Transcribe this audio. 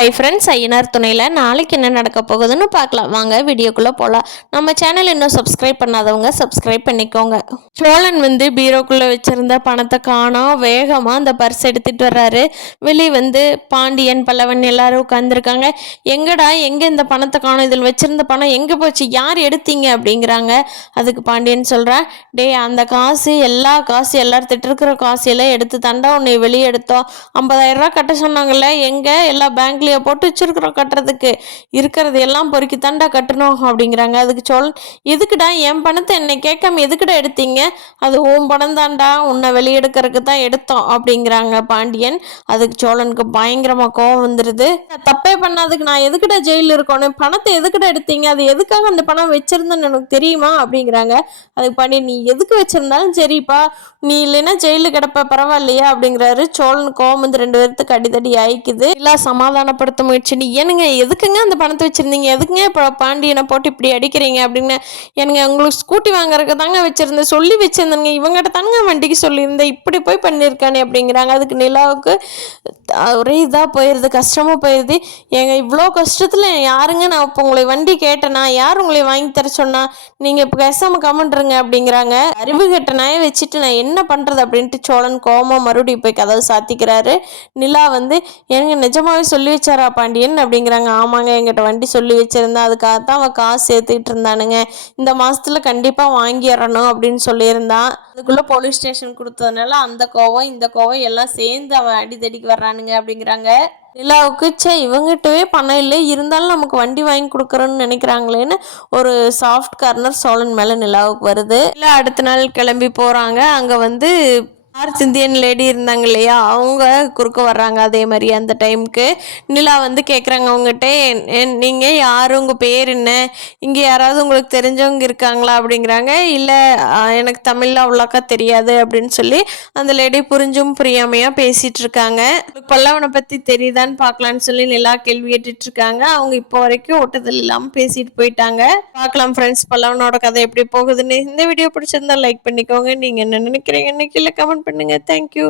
Hi friends, Ayyanar துணையில் நாளைக்கு என்ன நடக்க போகுதுன்னு பார்க்கலாம். வாங்க வீடியோக்குள்ளே போகலாம். நம்ம சேனல் இன்னும் சப்ஸ்கிரைப் பண்ணாதவங்க சப்ஸ்கிரைப் பண்ணிக்கோங்க. சோழன் பீரோக்குள்ளே வச்சுருந்த பணத்தை காணோம். வேகமாக அந்த பர்ஸ் எடுத்துகிட்டு வர்றாரு. வெளியே பாண்டியன் பல்லவன் எல்லாரும் உட்காந்துருக்காங்க. எங்கடா எங்கே இந்த பணத்தை காணோம், இதில் வச்சுருந்த பணம் எங்கே போச்சு, யார் எடுத்தீங்க அப்படிங்கிறாங்க. அதுக்கு பாண்டியன் சொல்கிறேன், அந்த காசு எல்லாரும் திட்டிருக்கிற காசு எல்லாம் எடுத்து தாண்டா உன்னை வெளியே எடுத்தோம். 50,000 ரூபா கட்ட சொன்னாங்கல்ல, எங்கே எல்லா பேங்க்லேயே போட்டு வச்சிருக்கிறோம், கட்டுறதுக்கு இருக்கிறது எல்லாம் பொறுக்கி தாண்டா கட்டணும் அப்படிங்கிறாங்க. அதுக்கு எதுக்குடா என் பணத்தை என்னை கேட்காம எதுக்குடா எடுத்தீங்க, அது உன் பணம் தாண்டா, உன்னை வெளியெடுக்கிறதுக்கு தான் எடுத்தோம் அப்படிங்கிறாங்க பாண்டியன். அதுக்கு சோழனுக்கு பயங்கரமாக கோவம் வந்துடுது. தப்பே பண்ணாதுக்கு நான் எதுக்குடா ஜெயிலில் இருக்கணும், பணத்தை எதுக்குடா எடுத்தீங்க, அது எதுக்காக அந்த பணம் வச்சிருந்தேன்னு எனக்கு தெரியுமா அப்படிங்கிறாங்க. அதுக்கு பாண்டியன், நீ எதுக்கு வச்சிருந்தாலும் சரிப்பா, நீ இல்லைன்னா ஜெயிலு கிடப்ப பரவாயில்லையா அப்படிங்கிறாரு. சோழன் கோவம் வந்து 2 பேர்த்துக்கு அடிதடி ஆயிக்குது. இல்லை சமாதானப்படுத்த முயற்சி, நீ ஏனுங்க எதுக்குங்க அந்த பணத்தை வச்சுருந்தீங்க, எதுக்குங்க இப்போ பாண்டியனை போட்டு இப்படி அடிக்கிறீங்க அப்படின்னு. எனக்கு உங்களுக்கு ஸ்கூட்டி வாங்குறதுக்கு தாங்க வச்சுருந்தேன், சொல்லி வச்சுருந்தேங்க, இவங்ககிட்ட தாங்க வண்டிக்கு சொல்லியிருந்தேன், இப்படி போய் பண்ணியிருக்கானே அப்படிங்கிறாங்க. அதுக்கு நிலாவுக்கு ஒரே இதாக போயிடுது, கஷ்டமாக போயிடுது. இவ்வளோ கஷ்டத்தில் யாருங்க நான் இப்போ உங்களை வண்டி கேட்டேனா, யார் உங்களை வாங்கி தர சொன்னா, நீங்கள் இப்போ பேசாமல் கமெண்ட்ருங்க அப்படிங்கிறாங்க. அறிவு கெட்ட நாயை வச்சுட்டு நான் என்ன பண்ணுறது அப்படின்ட்டு சோழன் கோவமாக மறுபடியும் போய் கதவை சாத்திக்கிறாரு. நிலா எனக்கு நிஜமாவே சொல்லி வச்சாரா பாண்டியன் அப்படிங்கிறாங்க. ஆமாங்க, எங்கிட்ட வண்டி சொல்லி வச்சிருந்தா, அதுக்காகத்தான் அவன் காசு சேர்த்துக்கிட்டு இருந்தானுங்க, இந்த மாசத்துல கண்டிப்பா வாங்கிடணும் அப்படின்னு சொல்லியிருந்தான். அதுக்குள்ள போலீஸ் ஸ்டேஷன் கொடுத்ததுனால அந்த கோவம் இந்த கோவம் எல்லாம் சேர்ந்து அவன் அடிதடிக்கு வர்றானுங்க அப்படிங்கிறாங்க. நிலாவுக்கு இவங்ககிட்டவே பணம் இல்லை, இருந்தாலும் நமக்கு வண்டி வாங்கி கொடுக்குறோன்னு நினைக்கிறாங்களேன்னு ஒரு சாஃப்ட் கார்னர் சோழன் மேலே நிலாவுக்கு வருது. இல்லை அடுத்த நாள் கிளம்பி போகிறாங்க. அங்கே நார்த் இந்தியன் லேடி இருந்தாங்க இல்லையா, அவங்க குறுக்க வர்றாங்க. அதே மாதிரி அந்த டைமுக்கு நிலா கேட்குறாங்க அவங்ககிட்ட, நீங்கள் யார், உங்கள் பேர் என்ன, இங்கே யாராவது உங்களுக்கு தெரிஞ்சவங்க இருக்காங்களா அப்படிங்கிறாங்க. இல்லை எனக்கு தமிழில் அவ்வளோக்கா தெரியாது அப்படின்னு சொல்லி அந்த லேடி புரிஞ்சும் புரியாமையாக பேசிகிட்டு இருக்காங்க. பல்லவனை பற்றி தெரியுதான்னு பார்க்கலான்னு சொல்லி நிலா கேள்வி கேட்டுட்ருக்காங்க. அவங்க இப்போ வரைக்கும் ஒட்டுதல் இல்லாமல் பேசிட்டு போயிட்டாங்க. பார்க்கலாம் ஃப்ரெண்ட்ஸ், பல்லவனோட கதை எப்படி போகுதுன்னு. இந்த வீடியோ பிடிச்சிருந்தா லைக் பண்ணிக்கோங்க. நீங்கள் என்ன நினைக்கிறீங்கன்னு கீழே கமெண்ட் பண்ணுங்க. தேங்க்யூ.